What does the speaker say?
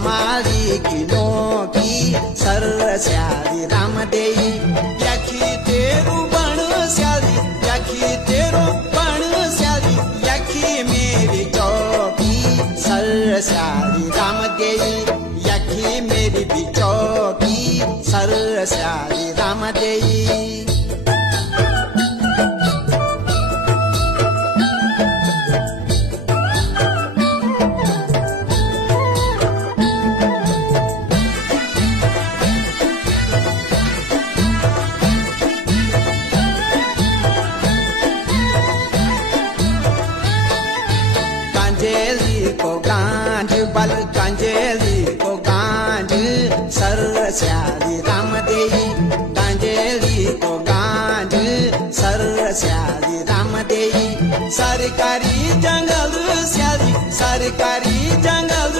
हमारी किनों की सर स्याली राम देई याखी तेरू बण स्याली याखी तेरू बण स्याली याखी मेरी चौकी सर स्याली राम देई याखी मेरी भी चौकी सर स्याली राम देई कांजेली को गांठ बल कांजेली को गांठ सर स्याली राम देई कांजेली को गांठ सर स्याली राम देई सरकारी जंगल स्याली सरकारी जंगल